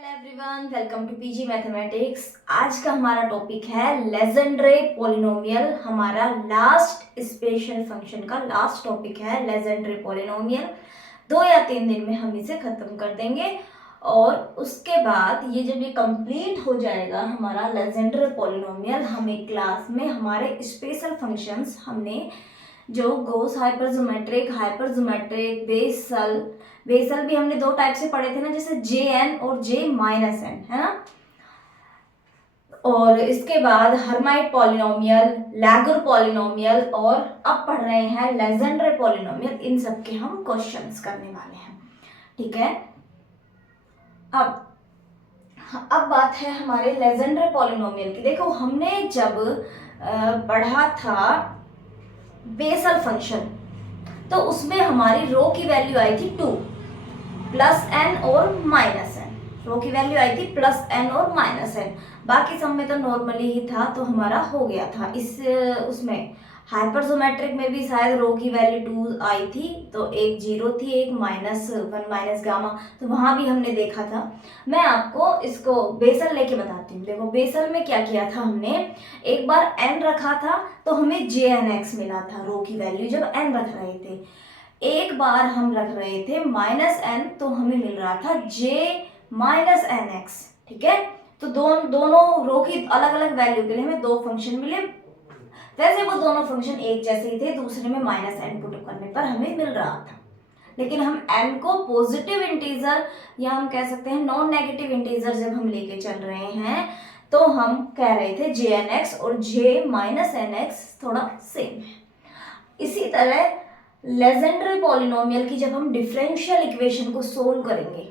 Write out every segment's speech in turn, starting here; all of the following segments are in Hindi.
Hello everyone, welcome to PG mathematics. आज का हमारा टॉपिक है लेजेंड्रे पॉलिनोमियल। हमारा लास्ट स्पेशल फंक्शन का लास्ट टॉपिक है लेजेंड्रे पॉलिनोमियल। 2 या 3 दिन में हम इसे खत्म कर देंगे और उसके बाद ये जब ये कंप्लीट हो जाएगा हमारा लेजेंड्रे पॉलिनोमियल, हमें क्लास में हमारे स्पेशल फंक्शंस हमने जो गोस हाइपरजोमेट्रिक बेसल भी हमने 2 टाइप से पढ़े थे ना, जैसे जे एन और जे माइनस एन, है ना। और इसके बाद हर्माइट पॉलिनोमियल, लैगर पॉलिनोमियल और अब पढ़ रहे हैं लेजेंड्रे पॉलिनोमियल। इन सब के हम क्वेश्चंस करने वाले हैं, ठीक है। अब बात है हमारे लेजेंड्रे पॉलिनोमियल की। देखो, हमने जब पढ़ा था बेसल फंक्शन तो उसमें हमारी रो की वैल्यू आई थी 2 प्लस एन और माइनस एन। रो की वैल्यू आई थी प्लस एन और माइनस एन। बाकी सब में तो नॉर्मली ही था, तो हमारा हो गया था। उसमें हाइपरजोमेट्रिक में भी शायद रो की वैल्यू 2 आई थी, तो एक 0 थी, एक -1 माइनस गामा, तो वहां भी हमने देखा था। मैं आपको इसको बेसल लेके बताती हूँ। देखो, बेसल में क्या किया था हमने, एक बार n रखा था तो हमें jnx मिला था, रो की वैल्यू जब n रख रहे थे। एक बार हम रख रहे थे -n तो हमें मिल रहा था j-nx, ठीक है। तो दोनों रो की अलग अलग वैल्यू के लिए हमें 2 फंक्शन मिले। वैसे वो दोनों फंक्शन एक जैसे ही थे, दूसरे में -n पुट करने पर हमें मिल रहा था, लेकिन हम n को पॉजिटिव इंटीजर या हम कह सकते हैं नॉन नेगेटिव इंटीजर जब हम लेके चल रहे हैं तो हम कह रहे थे jnx और j-nx थोड़ा सेम है। इसी तरह लेजेंड्रे पॉलिनोमियल की जब हम डिफरेंशियल इक्वेशन को सोल्व करेंगे,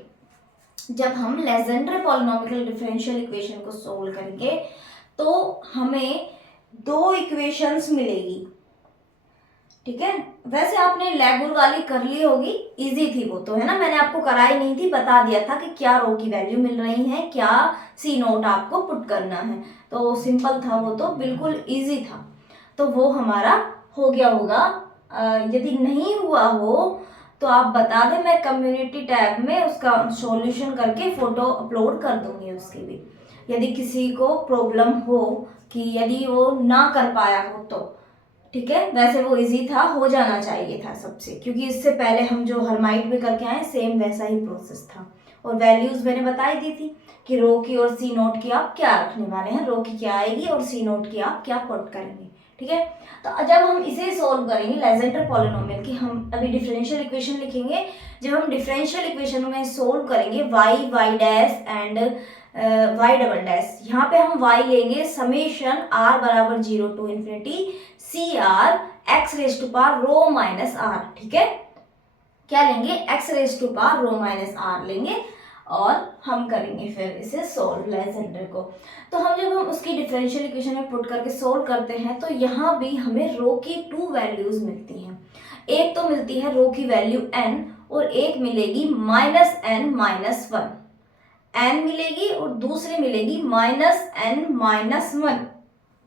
जब हम लेजेंड्रे पॉलिनोमियल डिफरेंशियल इक्वेशन को सोल्व करेंगे तो हमें 2 इक्वेशंस मिलेगी, ठीक है। वैसे आपने लैगुर वाली कर ली होगी, इजी थी वो तो, है ना। मैंने आपको कराई नहीं थी, बता दिया था कि क्या रो की वैल्यू मिल रही है, क्या सी नोट आपको पुट करना है, तो सिंपल था वो, तो बिल्कुल इजी था। तो वो हमारा हो गया होगा। यदि नहीं हुआ हो तो आप बता दें, मैं कम्युनिटी टैब में उसका सॉल्यूशन करके फोटो अपलोड कर दूंगी उसकी भी, यदि किसी को प्रॉब्लम हो कि यदि वो ना कर पाया हो तो, ठीक है। वैसे वो इजी था, हो जाना चाहिए था सबसे, क्योंकि इससे पहले हम जो हर्माइट में करके आए सेम वैसा ही प्रोसेस था। और वैल्यूज मैंने बताई दी थी कि रो की और सी नोट की आप क्या रखने वाले हैं, रो की क्या आएगी और सी नोट की आप क्या पुट करेंगे, ठीक है। तो जब हम इसे सोल्व करेंगे लेजेंड्रे पॉलिनोमियल की, हम अभी डिफरेंशियल इक्वेशन लिखेंगे। जब हम डिफरेंशियल इक्वेशन में सोल्व करेंगे y dash and y double dash, यहाँ पे हम y लेंगे समेशन r बराबर 0 to infinity C R x raise to power rho minus r, ठीक है। क्या लेंगे, x raise to power rho minus r लेंगे और हम करेंगे फिर इसे सोल्व लेजेंड्रे को। तो जब हम उसकी डिफरेंशियल इक्वेशन में पुट करके सोल्व करते हैं तो यहाँ भी हमें रो की 2 वैल्यूज मिलती हैं। एक तो मिलती है रो की वैल्यू n और एक मिलेगी -n-1, n मिलेगी और दूसरी मिलेगी -n-1,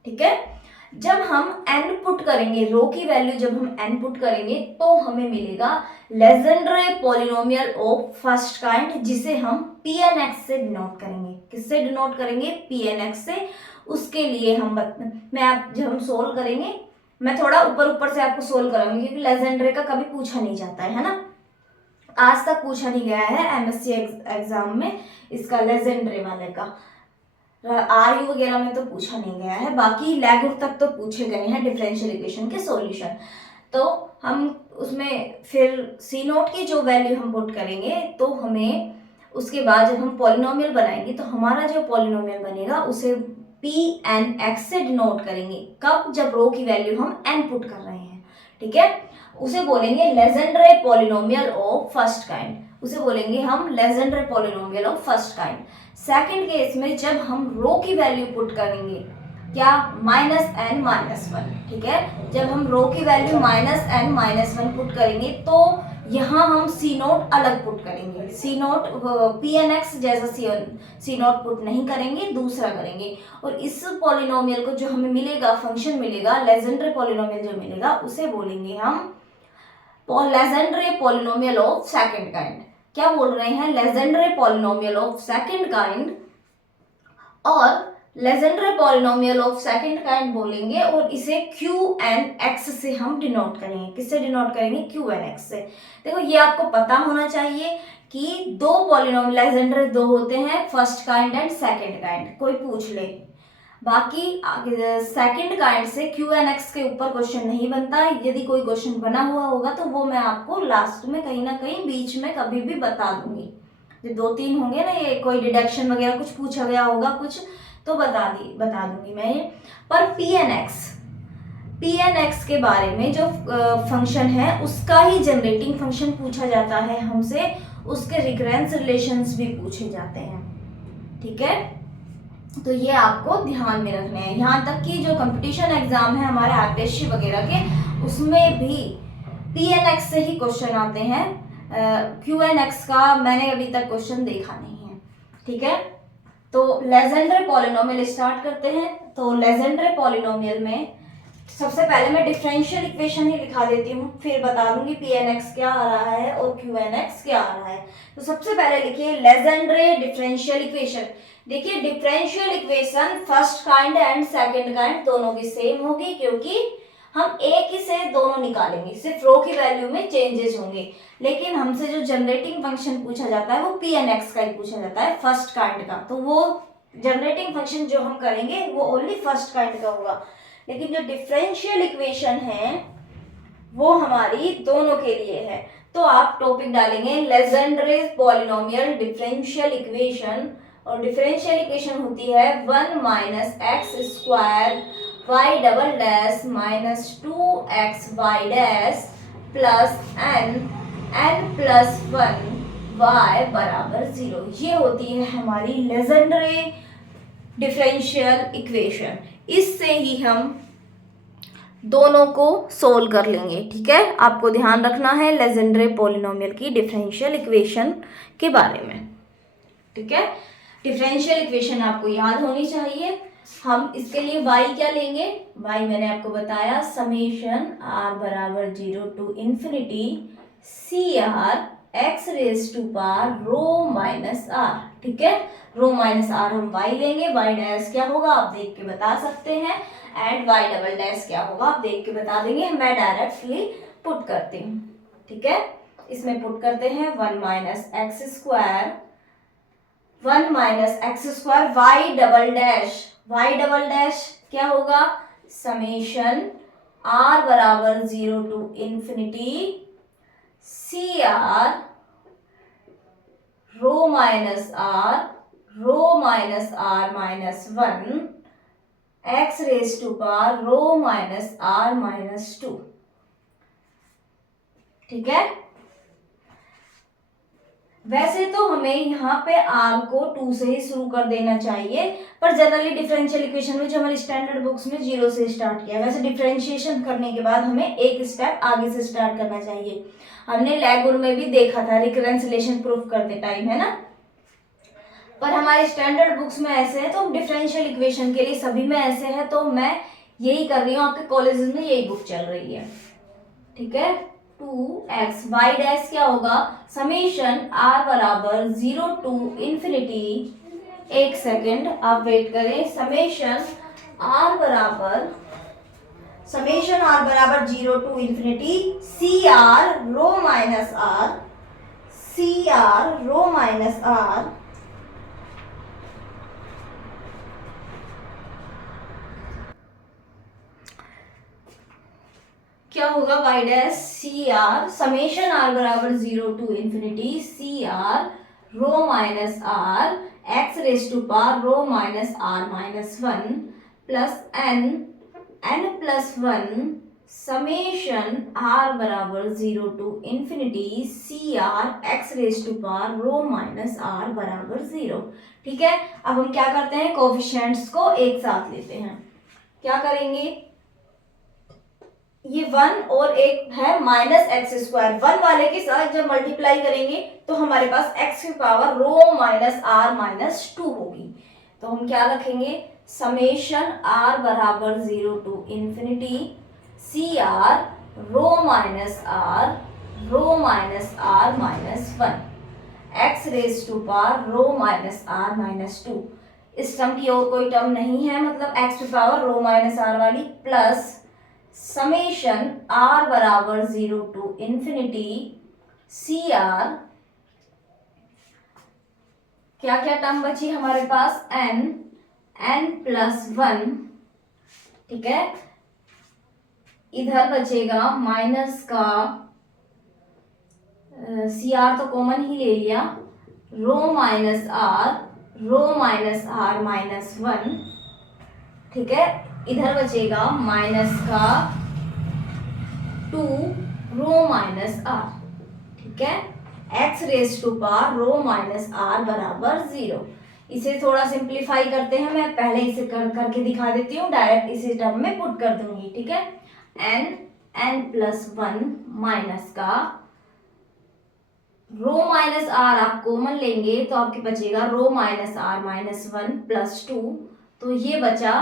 ठीक है। जब हम n पुट करेंगे, रो की वैल्यू जब हम n पुट करेंगे तो हमें मिलेगा Legendre polynomial of first kind, जिसे हम Pnx से डिनोट करेंगे। किससे डिनोट करेंगे, Pnx से। उसके लिए जब हम सोल्व करेंगे, मैं थोड़ा ऊपर से आपको सोल्व कराऊंगी, क्योंकि लेजेंड्रे का कभी पूछा नहीं जाता है ना, आज तक पूछा नहीं गया है एमएससी एग्जाम में इसका, लेजेंड्रे वाले का आरयू वगैरह में तो पूछा नहीं गया है, बाकी लैगुर तक तो पूछे गए हैं डिफरेंशियल इक्वेशन के सॉल्यूशन। तो हम उसमें फिर सी नोट की जो वैल्यू हम पुट करेंगे तो हमें उसके बाद जब हम पॉलिनोमियल बनाएंगे तो हमारा जो पॉलिनोमियल बनेगा उसे Pnx से डिनोट करेंगे। कब, जब रो की वैल्यू हम n पुट कर रहे हैं, ठीक है। उसे बोलेंगे Legendre polynomial of first kind, उसे बोलेंगे हम Legendre polynomial of first kind. Second case में जब हम रो की वैल्यू पुट करेंगे, क्या, -n-1, ठीक है। जब हम रो की वैल्यू -n-1 पुट करेंगे तो यहाँ हम सी नोट अलग पुट करेंगे। सी नोट Pnx जैसा सी नोट पुट नहीं करेंगे, दूसरा करेंगे। और इस पॉलिनोमियल को जो हमें मिलेगा, फंक्शन मिलेगा, लेजेंड्रे पॉलिनोमियल जो मिलेगा, उसे बोलेंगे हम Legendre polynomial of second kind. क्या बोल रहे हैं, Legendre polynomial of second kind, और Legendre polynomial of second kind बोलेंगे और इसे QNX से हम डिनोट करेंगे। किससे डिनोट करेंगे, QNX से। देखो ये आपको पता होना चाहिए कि दो पॉलिनोमियल लेजेंड्रे दो होते हैं, first kind and second kind, कोई पूछ ले। बाकी सेकंड काइंड से QNX के ऊपर क्वेश्चन नहीं बनता। यदि कोई क्वेश्चन बना हुआ होगा तो वो मैं आपको लास्ट में कहीं ना कहीं बीच में कभी भी बता दूंगी। जो 2-3 होंगे ना, ये कोई डिडक्शन वगैरह कुछ पूछा गया होगा कुछ, तो बता दूंगी मैं ये। पर PNX के बारे में जो फंक्शन है उसका ही जनरेटिंग फंक्शन पूछा जाता है हमसे, उसके रिकरेंस रिलेशंस भी पूछे जाते हैं। ठीक है, तो ये आपको ध्यान में रखने हैं। यहाँ तक कि जो कंपटीशन एग्जाम है हमारे आरटीएससी वगैरह के, उसमें भी PNX से ही क्वेश्चन आते हैं। QNX का मैंने अभी तक क्वेश्चन देखा नहीं है। ठीक है, तो लेजेंड्रे पॉलिनोमियल स्टार्ट करते हैं। तो लेजेंड्रे पॉलिनोमियल में सबसे पहले मैं डिफरेंशियल इक्वेशन ही लिखा देती हूँ, फिर बता दूंगी PNX क्या आ रहा है और QNX क्या आ रहा है। तो सबसे पहले लिखिए लेजेंड्रे डिफरेंशियल इक्वेशन। देखिए differential equation first kind and second kind दोनों की सेम होगी, क्योंकि हम एक ही से दोनों निकालेंगे, सिर्फ रो की वैल्यू में चेंजेस होंगे। लेकिन हमसे जो जनरेटिंग फंक्शन पूछा जाता है वो PNX का ही पूछा जाता है, फर्स्ट काइंड का। तो वो जनरेटिंग फंक्शन जो हम करेंगे वो ओनली फर्स्ट काइंड का होगा। लेकिन जो डिफरेंशियल इक्वेशन है वो हमारी दोनों के लिए है। तो आप टॉपिक डालेंगे लेजेंड्रे पॉलिनोमियल डिफरेंशियल इक्वेशन, और डिफरेंशियल इक्वेशन होती है 1 minus x square y double dash minus 2x y dash plus n plus 1 y बराबर 0। ये होती है हमारी लेजेंड्रे डिफरेंशियल इक्वेशन। इससे ही हम दोनों को सोल्व कर लेंगे। ठीक है, आपको ध्यान रखना है लेजेंड्रे पॉलिनोमियल की डिफरेंशियल इक्वेशन के बारे में। ठीक है, डिफरेंशियल इक्वेशन आपको याद होनी चाहिए। हम इसके लिए y क्या लेंगे, y मैंने आपको बताया समेशन r बराबर 0 to infinity CR x raise to power rho minus r। ठीक है, रो माइनस r हम y लेंगे, y डैश क्या होगा आप देख के बता सकते हैं, एंड y डबल डैश क्या होगा आप देख के बता देंगे। मैं डायरेक्टली पुट करती हूँ। ठीक है, इसमें पुट करते हैं 1 minus x square 1 minus x square y double dash क्या होगा, समेशन r बराबर 0 to infinity CR rho minus r minus 1 x raise to power rho minus r minus 2। ठीक है, वैसे तो हमें यहाँ पे r को 2 से ही शुरू कर देना चाहिए, पर जनरली डिफरेंशियल इक्वेशन में जो हमारी स्टैंडर्ड बुक्स में 0 से स्टार्ट किया है। वैसे डिफरेंशिएशन करने के बाद हमें एक स्टेप आगे से स्टार्ट करना चाहिए। हमने लैगुर में भी देखा था रिकरेंस रिलेशन प्रूफ करते टाइम, है ना। पर हमारे स्टैंडर्ड बुक्स में ऐसे है, तो डिफरेंशियल इक्वेशन के लिए सभी में ऐसे है, तो मैं यही कर रही हूँ। आपके कॉलेजेस में यही बुक चल रही है। ठीक है, 2x y डैश क्या होगा, समेशन r बराबर 0 टू इन्फिनिटी, एक सेकेंड आप वेट करें, समेशन r बराबर 0 to infinity CR rho minus r क्या होगा, y dash CR summation r बराबर 0 to infinity CR rho minus r x raise to power rho minus r minus 1 plus n plus 1 summation r बराबर 0 to infinity CR x raise to power rho minus r बराबर 0। ठीक है, अब हम क्या करते हैं, कोएफिशिएंट्स को एक साथ लेते हैं। क्या करेंगे, ये 1 और एक है माइनस एक्स स्क्वायर, 1 वाले के साथ जब मल्टीप्लाई करेंगे तो हमारे पास x की power rho minus r minus 2 होगी। तो हम क्या रखेंगे, समेशन r बराबर 0 to infinity CR rho minus r minus 1। X raise to power rho minus r minus 2। इस टर्म की और कोई टर्म नहीं है, मतलब x to power rho minus r वाली, प्लस समेशन आर बराबर 0 टू इन्फिनिटी सी आर। क्या क्या टर्म बची हमारे पास, n प्लस 1, ठीक है। इधर बचेगा माइनस का सी आर तो कॉमन ही ले लिया, रो माइनस आर माइनस 1, ठीक है। इधर बचेगा माइनस का 2 रो माइनस आर, ठीक है। X raise to power rho minus r बराबर 0। इसे थोड़ा सिंप्लीफाई करते हैं, मैं पहले इसे करके दिखा देती हूँ, डायरेक्ट इसी टर्म में पुट कर दूंगी, ठीक है। n प्लस 1 माइनस का रो माइनस आर आप कॉमन लेंगे तो आपके बचेगा रो माइनस आर माइनस 1 प्लस 2, तो ये बचा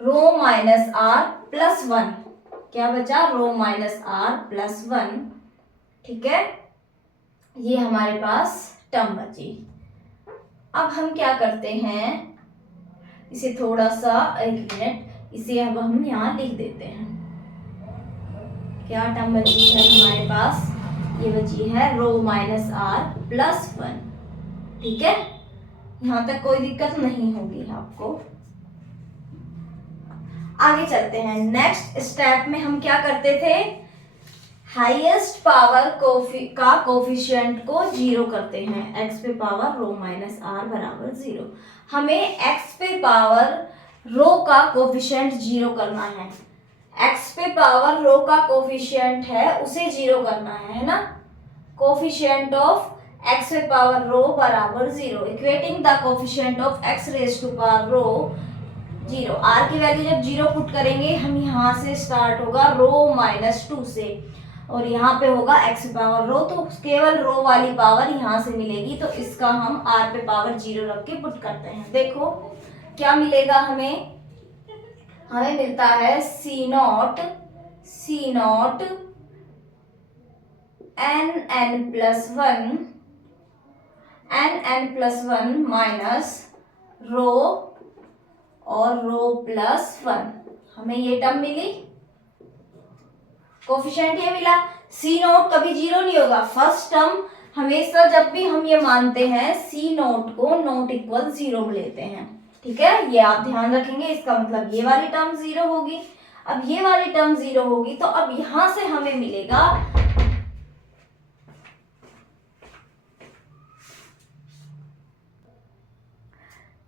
रो माइनस आर प्लस 1। क्या बचा, रो माइनस आर प्लस 1, ठीक है। ये हमारे पास टर्म बची। अब हम क्या करते हैं, इसे थोड़ा सा, एक मिनट, इसे अब हम यहाँ लिख देते हैं। क्या टर्म बची है हमारे पास, ये बची है रो माइनस आर प्लस 1, ठीक है। यहाँ तक कोई दिक्कत नहीं होगी आपको। आगे चलते हैं, नेक्स्ट स्टेप में हम क्या करते थे, हाईएस्ट पावर का कोफिशिएंट को 0 करते हैं। एक्स पे पावर रो माइनस आर बराबर 0। हमें एक्स पे पावर रो का कोफिशिएंट 0 करना है। एक्स पे पावर रो का कोफिशिएंट है, उसे 0 करना है ना। कोफिशिएंट ऑफ एक्स पे पावर रो बराबर 0, equating the coefficient of x raise to power rho 0। R की वैल्यू जब 0 पुट करेंगे, हम यहाँ से स्टार्ट होगा रो माइनस 2 से, और यहाँ पे होगा एक्स पावर रो, तो केवल रो वाली पावर यहाँ से मिलेगी, तो इसका हम आर पे पावर 0 रख के पुट करते हैं। देखो क्या मिलेगा हमें मिलता है C nought n plus 1 minus rho और रो प्लस 1, हमें ये टर्म मिली, कोफिशिएंट ये मिला। सी नोट कभी 0 नहीं होगा, फर्स्ट टर्म हमेशा जब भी हम ये मानते हैं सी नोट को नॉट इक्वल 0 लेते हैं, ठीक है। ये आप ध्यान रखेंगे, इसका मतलब ये वाली टर्म 0 होगी। अब ये वाली टर्म 0 होगी, तो अब यहां से हमें मिलेगा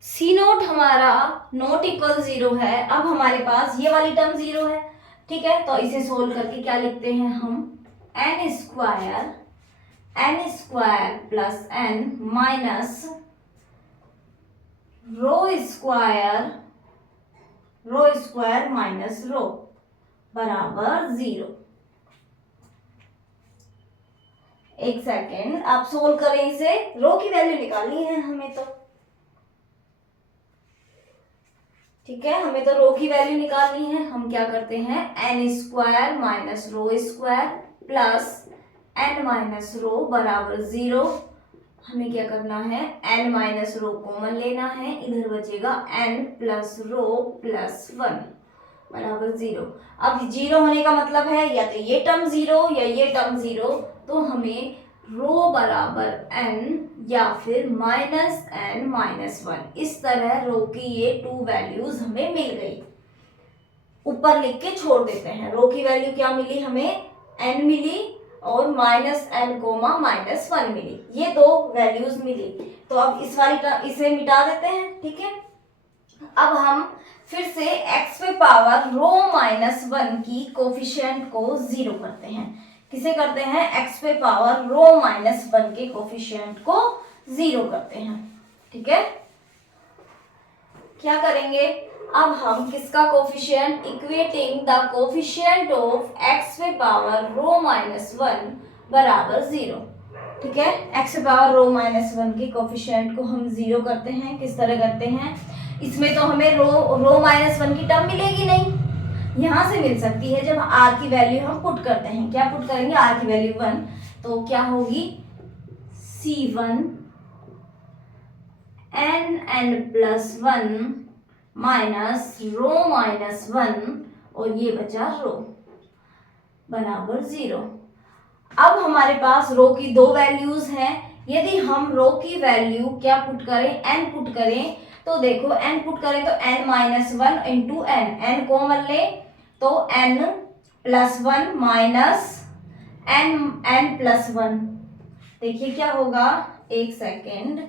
सी नोट हमारा नॉट इक्वल 0 है। अब हमारे पास ये वाली टर्म 0 है, ठीक है। तो इसे सोल्व करके क्या लिखते हैं हम, n square plus n minus rho square minus rho बराबर 0। एक सेकेंड, आप सोल्व करें इसे, रो की वैल्यू निकालनी है हमें तो, ठीक है। हमें तो रो की वैल्यू निकालनी है। हम क्या करते हैं, n square minus rho square plus n minus rho बराबर 0। हमें क्या करना है, एन माइनस रो कॉमन लेना है, इधर बचेगा एन प्लस रो प्लस 1 बराबर 0। अब 0 होने का मतलब है या तो ये टर्म 0 या ये टर्म 0, तो हमें रो बराबर n या फिर माइनस n माइनस 1, इस तरह रो की ये 2 वैल्यूज हमें मिल गई। ऊपर लिख के छोड़ देते हैं, रो की वैल्यू क्या मिली हमें, n मिली और माइनस n कोमा माइनस 1 मिली, ये 2 वैल्यूज मिली। तो अब इसे मिटा देते हैं, ठीक है। अब हम फिर से x पे पावर रो माइनस 1 की कोफिशिएंट को 0 करते हैं। किसे करते हैं, x पे पावर रो माइनस 1 के कोफिशिएंट को 0 करते हैं, ठीक है। क्या करेंगे, अब हम किसका coefficient, equating the coefficient of x पे पावर रो माइनस 1 बराबर 0, ठीक है। x पे पावर रो माइनस 1 के कोफिशिएंट को हम 0 करते हैं। किस तरह करते हैं, इसमें तो हमें रो माइनस 1 की टर्म मिलेगी नहीं, यहाँ से मिल सकती है जब r की वैल्यू हम पुट करते हैं। क्या पुट करेंगे, r की वैल्यू 1, तो क्या होगी C1 n+1 माइनस ρ-1 और ये बचा रो बराबर 0। अब हमारे पास रो की दो वैल्यूज हैं। यदि हम रो की वैल्यू क्या पुट करें, n पुट करें, तो देखो n पुट करें तो n-1 इंटू n कॉमन ले तो n+1 माइनस n+1। देखिए क्या होगा, एक सेकेंड,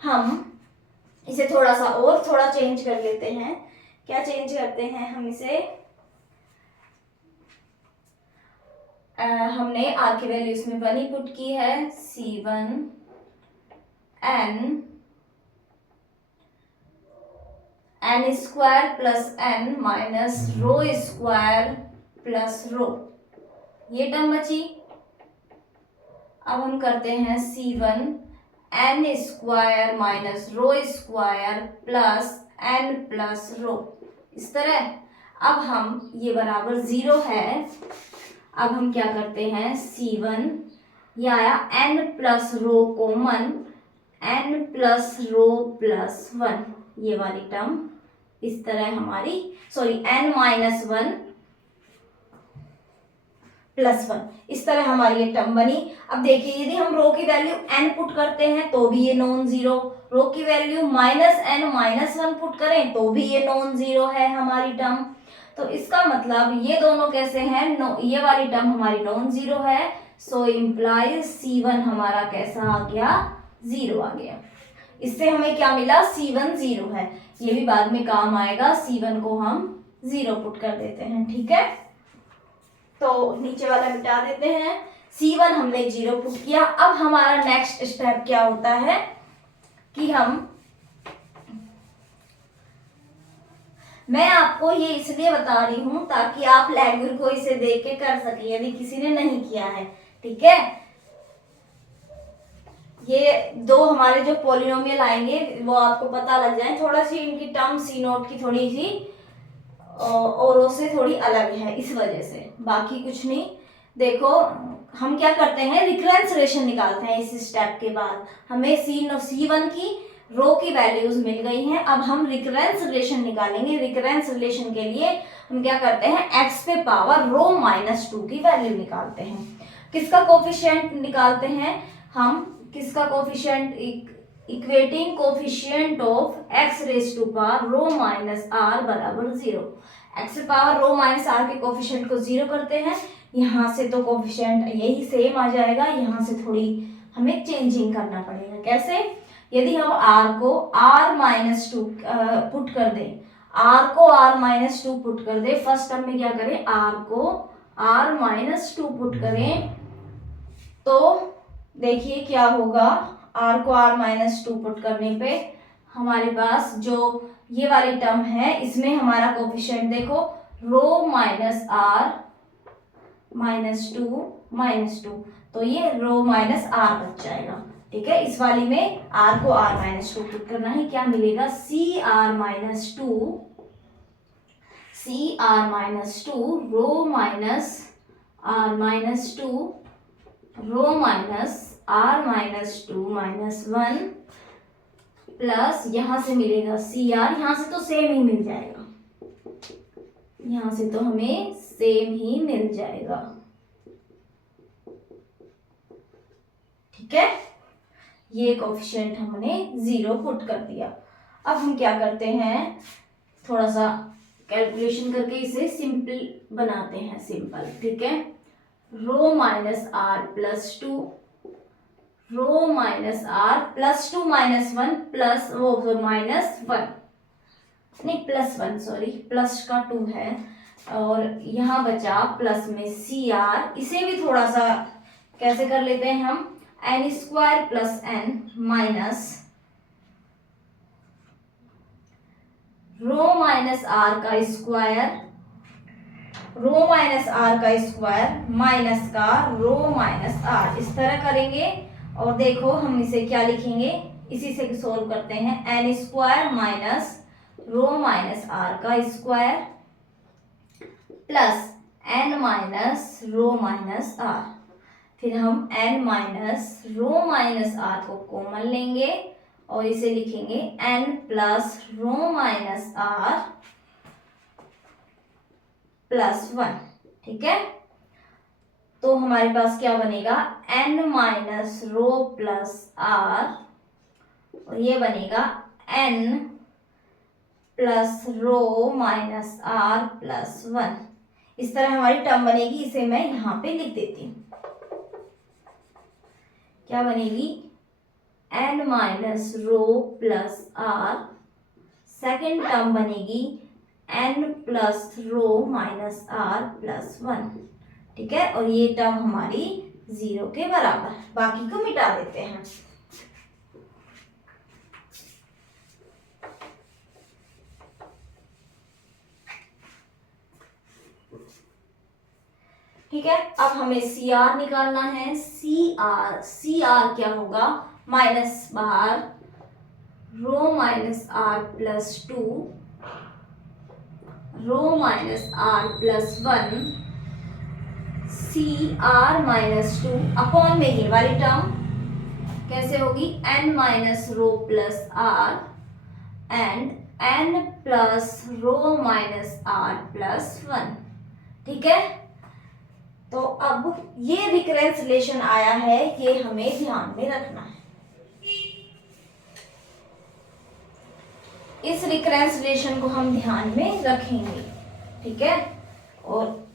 हम इसे थोड़ा सा और थोड़ा चेंज कर लेते हैं। क्या चेंज करते हैं हम इसे, हमने r की वैल्यू इसमें 1 ही पुट की है, c1 n square plus n minus rho square plus रो, ये टर्म बची। अब हम करते हैं c1 n square minus rho square plus n plus रो, इस तरह। अब हम ये बराबर 0 है। अब हम क्या करते हैं, c1 ये आया n प्लस रो कॉमन, n प्लस रो प्लस 1, ये वाली टर्म इस तरह हमारी, सॉरी n-1 प्लस 1, इस तरह हमारी ये टर्म बनी। अब देखिए यदि हम रो की वैल्यू n पुट करते हैं तो भी ये नॉन जीरो, रो की वैल्यू -n-1 पुट करें तो भी ये नॉन जीरो है हमारी टर्म। तो इसका मतलब ये दोनों कैसे हैं, ये वाली टर्म हमारी नॉन जीरो है। सो इम्प्लाइज c1 हमारा कैसा आ गया, 0 आ गया। इससे हमें क्या मिला, c1 0 है। ये भी बाद में काम आएगा, c1 को हम 0 पुट कर देते हैं, ठीक है। तो नीचे वाला मिटा देते हैं, c1 हमने 0 पुट किया। अब हमारा नेक्स्ट स्टेप क्या होता है कि मैं आपको ये इसलिए बता रही हूं ताकि आप लैंग्वेज को इसे देख के कर सके यदि किसी ने नहीं किया है, ठीक है। ये दो हमारे जो पॉलिनोमियल आएंगे वो आपको पता लग जाए, थोड़ा सी इनकी टर्म सी नोट की थोड़ी सी औरों से थोड़ी अलग है इस वजह से, बाकी कुछ नहीं। देखो हम क्या करते हैं, रिकरेंस रिलेशन निकालते हैं। इस स्टेप के बाद हमें c1 की रो की वैल्यूज मिल गई हैं। अब हम रिकरेंस रिलेशन निकालेंगे। रिकरेंस रिलेशन के लिए हम क्या करते हैं, x पे पावर ρ-2 की वैल्यू निकालते हैं। किसका कोफिशिएंट निकालते हैं हम, किसका coefficient, equating coefficient of x raise to power ρ-r बराबर 0। x पे पावर ρ-r के कोफिशिएंट को 0 करते हैं, यहाँ से तो कोफिशिएंट यही सेम आ जाएगा, यहाँ से थोड़ी हमें चेंजिंग करना पड़ेगा। कैसे, यदि हम r को r-2 पुट कर दें, r को r-2 पुट कर दे, फर्स्ट टर्म में क्या करें, r को r-2 पुट करें तो देखिए क्या होगा, r को r-2 पुट करने पे हमारे पास जो ये वाली टर्म है इसमें हमारा कोफिशिएंट देखो ρ-2 तो ये ρ-r बच जाएगा, ठीक है। इस वाली में r को r-2 पुट करना है, क्या मिलेगा, cr-2 ρ-r-2 प्लस यहाँ से मिलेगा cr, यहाँ से तो सेम ही मिल जाएगा, यहाँ से तो हमें सेम ही मिल जाएगा, ठीक है। ये कोफिशिएंट हमने 0 पुट कर दिया। अब हम क्या करते हैं, थोड़ा सा कैलकुलेशन करके इसे सिंपल बनाते हैं, सिंपल, ठीक है। ρ-r plus 2 ρ-r plus 2 minus 1 plus minus 1 नहीं प्लस 1 सॉरी, प्लस का 2 है और यहाँ बचा प्लस में cr। इसे भी थोड़ा सा कैसे कर लेते हैं हम, n square plus n minus ρ-r का स्क्वायर, ρ-r का स्क्वायर माइनस का ρ-r, इस तरह करेंगे। और देखो हम इसे क्या लिखेंगे, इसी से सोल्व करते हैं, n स्क्वायर माइनस ρ-r का square plus n minus ρ-r, फिर हम n माइनस ρ-r को कॉमन लेंगे और इसे लिखेंगे n plus rho minus r plus 1। ठीक है, तो हमारे पास क्या बनेगा, n minus rho plus r, और ये बनेगा n plus rho minus r plus 1। इस तरह हमारी टर्म बनेगी। इसे मैं यहाँ पे लिख देती हूँ। क्या बनेगी, n minus rho plus r, second term बनेगी n plus rho minus r plus 1। ठीक है, और ये टर्म हमारी 0 के बराबर। बाकी को मिटा देते हैं। ठीक है, अब हमें सी आर निकालना है। सी आर क्या होगा, माइनस बाहर rho minus r plus 2 rho minus r plus 1 C are minus 2 upon में ये वाली टर्म कैसे होगी, n minus rho plus r and n plus rho minus r plus 1। ठीक है, तो अब ये रिकरेंस रिलेशन आया है, ये हमें ध्यान में रखना है। इस रिकरेंस रिलेशन को हम ध्यान में रखेंगे। ठीक है, और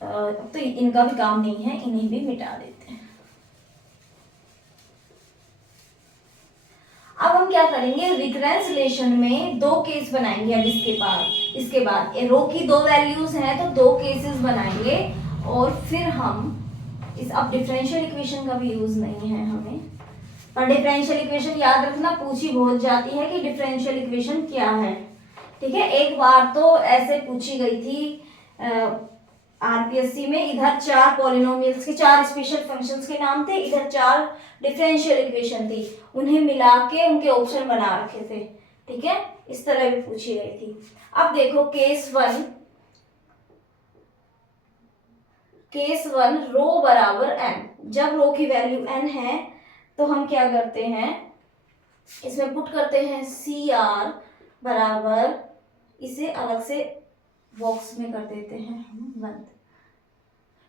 तो इनका भी काम नहीं है, इन्हें भी मिटा देते हैं। अब हम क्या करेंगे, रिकरेंस रिलेशन में दो केस बनाएंगे। अब इसके बाद रो की दो वैल्यूज हैं तो दो केसेस बनाएंगे, और फिर हम अब डिफरेंशियल इक्वेशन का भी यूज नहीं है हमें, पर डिफरेंशियल इक्वेशन याद रखना, पूछी बहुत जाती है कि डिफरेंशियल इक्वेशन क्या है। ठीक है, एक बार तो ऐसे पूछी गई थी आरपीएससी में, इधर 4 पॉलिनोमियल्स के 4 स्पेशल फंक्शंस के नाम थे, इधर 4 डिफरेंशियल इक्वेशन थी, उन्हें मिला के उनके ऑप्शन बना रखे थे। ठीक है, इस तरह भी पूछी गई थी। अब देखो केस वन रो बराबर n। जब रो की वैल्यू n है तो हम क्या करते हैं, इसमें पुट करते हैं सी आर बराबर, इसे अलग से बॉक्स में कर देते हैं हम बंद।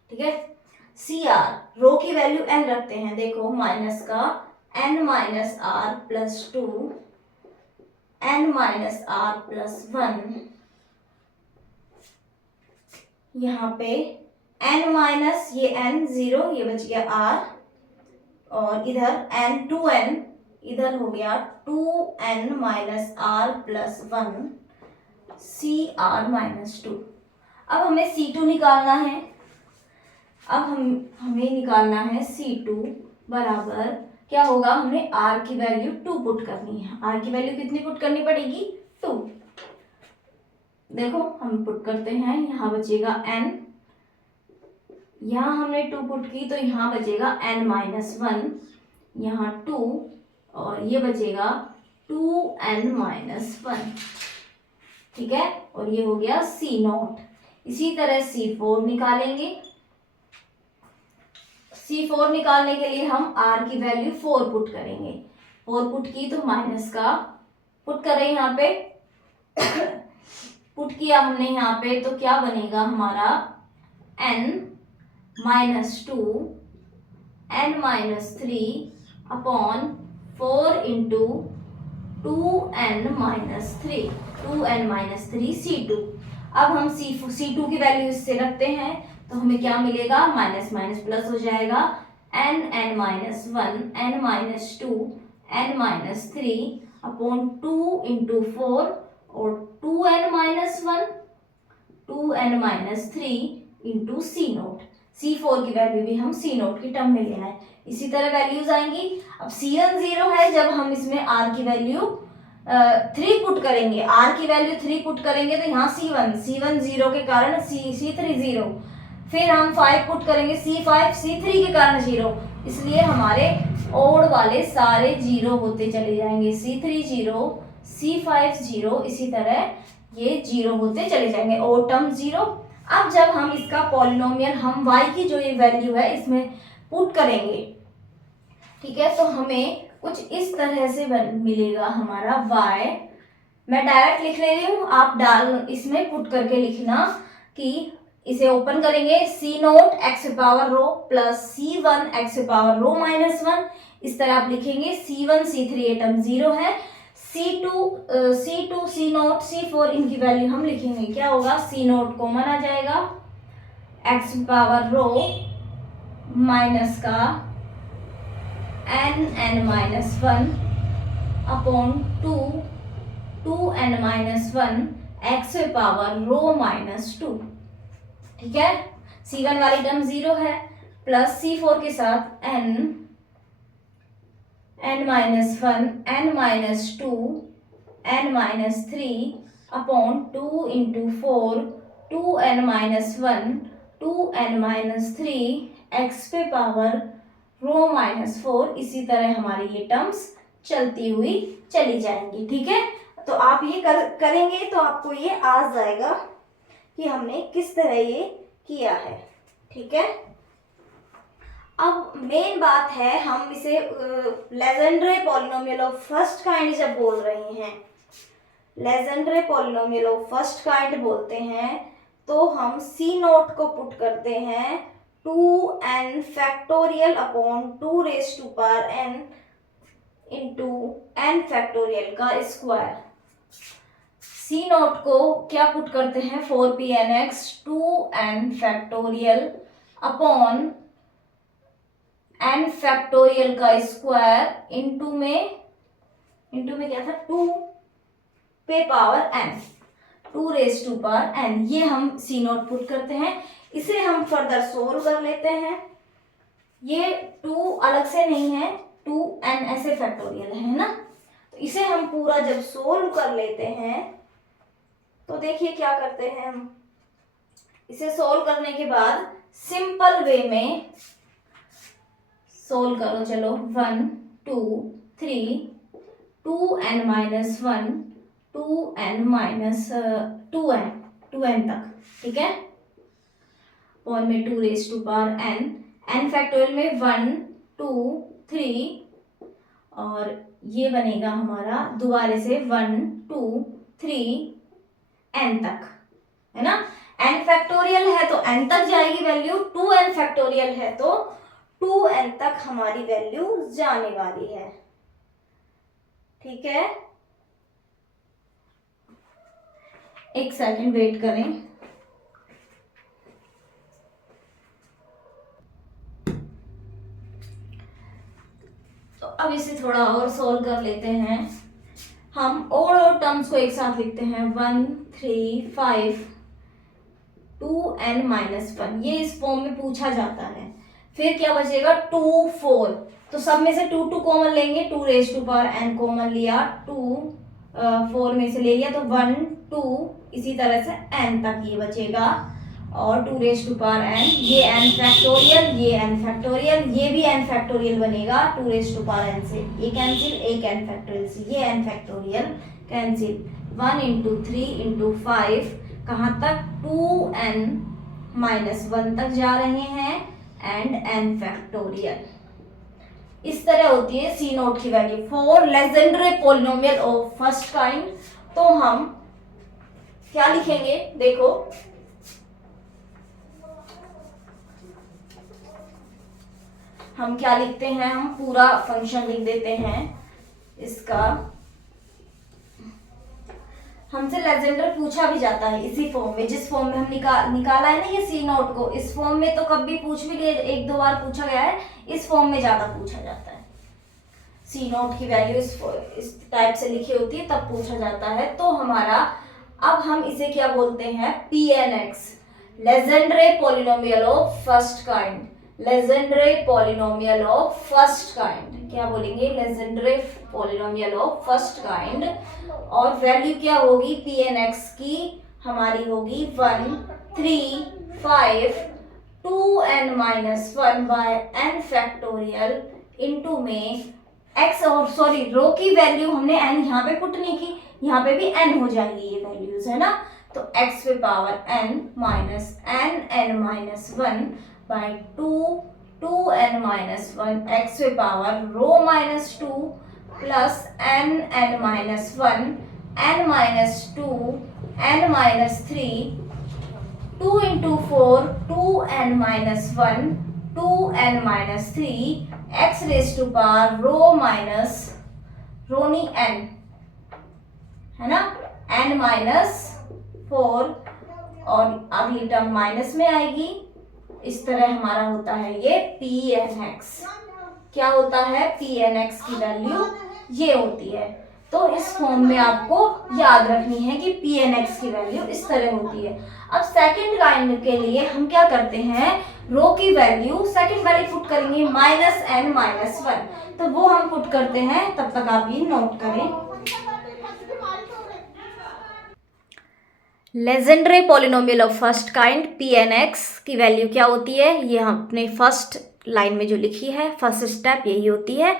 ठीक है, सी आर रो की वैल्यू n रखते हैं, देखो माइनस का n minus r plus 2 n minus r plus 1, यहाँ पे n माइनस ये n 0, ये बच गया r, और इधर n 2n, इधर हो गया 2n minus r plus 1 C are minus 2। अब हमें C2 निकालना है। अब हमें निकालना है C2 बराबर, क्या होगा, हमने r की वैल्यू 2 पुट करनी है। r की वैल्यू कितनी पुट करनी पड़ेगी, 2। देखो हम पुट करते हैं, यहाँ बचेगा n, यहाँ हमने 2 पुट की तो यहाँ बचेगा n माइनस 1, यहाँ 2, और ये बचेगा 2n माइनस 1। ठीक है, और ये हो गया C0। इसी तरह C4 निकालेंगे। C4 निकालने के लिए हम r की वैल्यू 4 पुट करेंगे। 4 पुट की तो माइनस का पुट करें यहाँ पे पुट किया हमने यहाँ पे, तो क्या बनेगा हमारा n minus 2 n minus 3 upon 4 into 2n minus 3 2n minus 3 C2। अब हम C2 की वैल्यू इससे रखते हैं तो हमें क्या मिलेगा, माइनस माइनस प्लस हो जाएगा, n minus 1 n minus 2 n minus 3 upon 2 into 4 और 2n minus 1 2n minus 3 into C0। C4 की वैल्यू भी हम C0 की टर्म में ले आए। इसी तरह वैल्यूज आएंगी। अब C1 0 है, जब हम इसमें R की वैल्यू 3 पुट करेंगे, R की वैल्यू 3 पुट करेंगे तो यहाँ C1 0 के कारण C3 0, फिर हम 5 पुट करेंगे C5 C3 के कारण 0, इसलिए हमारे ओड वाले सारे 0 होते चले जाएंगे। C3 0 C5 0, इसी तरह ये 0 होते चले जाएंगे, ओड टर्म 0। अब जब हम इसका पॉलिनोमियल, हम y की जो ये वैल्यू है इसमें पुट करेंगे, ठीक है, तो हमें कुछ इस तरह से मिलेगा हमारा y। मैं डायरेक्ट लिख ले रही हूँ, आप इसमें पुट करके लिखना कि इसे ओपन करेंगे c0 x पावर रो प्लस c1 x पावर रो -1, इस तरह आप लिखेंगे। c1 c3 ये टर्म 0 है, c2 c0 c4 इनकी वैल्यू हम लिखेंगे। क्या होगा, c0 कॉमन आ जाएगा, x पावर रो माइनस का n(n-1) upon 2n-1 x power रो -2। ठीक है, c1 वाली टर्म 0 है, प्लस c4 के साथ n(n-1) n-2 n-3 upon 2 into 4 2n-1 2n-3 x पे पावर रो -4। इसी तरह हमारी ये टर्म्स चलती हुई चली जाएंगी। ठीक है, तो आप ये करेंगे तो आपको ये आ जाएगा कि हमने किस तरह ये किया है। ठीक है, अब मेन बात है, हम इसे Legendre polynomial of first kind जब बोल रहे हैं, Legendre polynomial of first kind बोलते हैं, तो हम c0 को पुट करते हैं 2n factorial upon 2 raise to power n into n factorial का स्क्वायर। c0 को क्या पुट करते हैं, 4pnx 2n factorial upon n factorial का स्क्वायर इंटू में क्या था, 2 पे power n 2 raise to power n, ये हम c0 पुट करते हैं। इसे हम फर्दर सोल्व कर लेते हैं। ये 2 अलग से नहीं है, 2n ऐसे फैक्टोरियल है ना, तो इसे हम पूरा जब सोल्व कर लेते हैं तो देखिए क्या करते हैं हम। इसे सोल्व करने के बाद सिंपल वे में सोल्व करो, चलो 1 2 3 2n-1 2n तक। ठीक है, और में 2 raise to power n factorial में 1 2 3 और ये बनेगा हमारा दोबारा से 1 2 3 n तक, है ना। n फैक्टोरियल है तो n तक जाएगी वैल्यू, 2n फैक्टोरियल है तो 2n तक हमारी वैल्यू जाने वाली है। ठीक है, एक सेकंड वेट करें। तो अब इसे थोड़ा और सोल्व कर लेते हैं। हम और टर्म्स को एक साथ लिखते हैं, 1 3 5 2n-1, ये इस फॉर्म में पूछा जाता है। फिर क्या बचेगा, 2 4, तो सब में से 2 कॉमन लेंगे, 2 raise to power n common लिया, 2 4 में से ले लिया, तो 1 2 इसी तरह से n तक ये बचेगा, और 2 रेज टू पावर n, ये n फैक्टोरियल, ये n फैक्टोरियल, ये भी n फैक्टोरियल बनेगा 2 रेज टू पावर n से, ये कैंसिल, एक n फैक्टोरियल से ये n factorial cancel, 1 into 3 into 5 कहाँ तक, 2n-1 तक जा रहे हैं, एंड n फैक्टोरियल। इस तरह होती है c0 की value for Legendre polynomial of first kind. तो हम क्या लिखेंगे, देखो हम क्या लिखते हैं, हम पूरा फंक्शन लिख देते हैं इसका। हमसे लेजेंडर पूछा भी जाता है इसी फॉर्म में, जिस फॉर्म में हम निकाला है ना ये c0 को, इस फॉर्म में तो कभी पूछ भी लिए, एक दो बार पूछा गया है, इस फॉर्म में ज्यादा पूछा जाता है। c0 की वैल्यू इस टाइप से लिखी होती है तब पूछा जाता है। तो हमारा अब हम इसे क्या बोलते हैं, pnx, Legendre polynomial of first kind, Legendre polynomial of first kind, क्या बोलेंगे, Legendre polynomial of first kind. और वैल्यू क्या होगी pnx की, हमारी होगी 1 3 5 2n-1 by n factorial into में x, और सॉरी रो की वैल्यू हमने n यहाँ पे पुट नहीं की, यहाँ पे भी n हो जाएगी ये वैल्यूज, है ना। तो x पे power n minus n n-1 by 2 2n minus one x पे power rho minus two plus n minus one n minus two n minus three 2 into 4 2n minus 1 2n minus 3 x raised to power rho minus rho नहीं n है ना n माइनस 4 और अगली टर्म माइनस में आएगी। इस तरह हमारा होता है ये pnx। क्या होता है pnx की वैल्यू ये होती है। तो इस फॉर्म में आपको याद रखनी है कि pnx की वैल्यू इस तरह होती है। अब सेकंड काइंड के लिए हम क्या करते हैं, रो की वैल्यू सेकंड वैल्यू पुट करेंगे माइनस n माइनस वन, तो वो हम पुट करते हैं, तब तक आप ये नोट करें। Legendre polynomial of first kind pnx की वैल्यू क्या होती है, ये हमने फर्स्ट लाइन में जो लिखी है, फर्स्ट स्टेप यही होती है।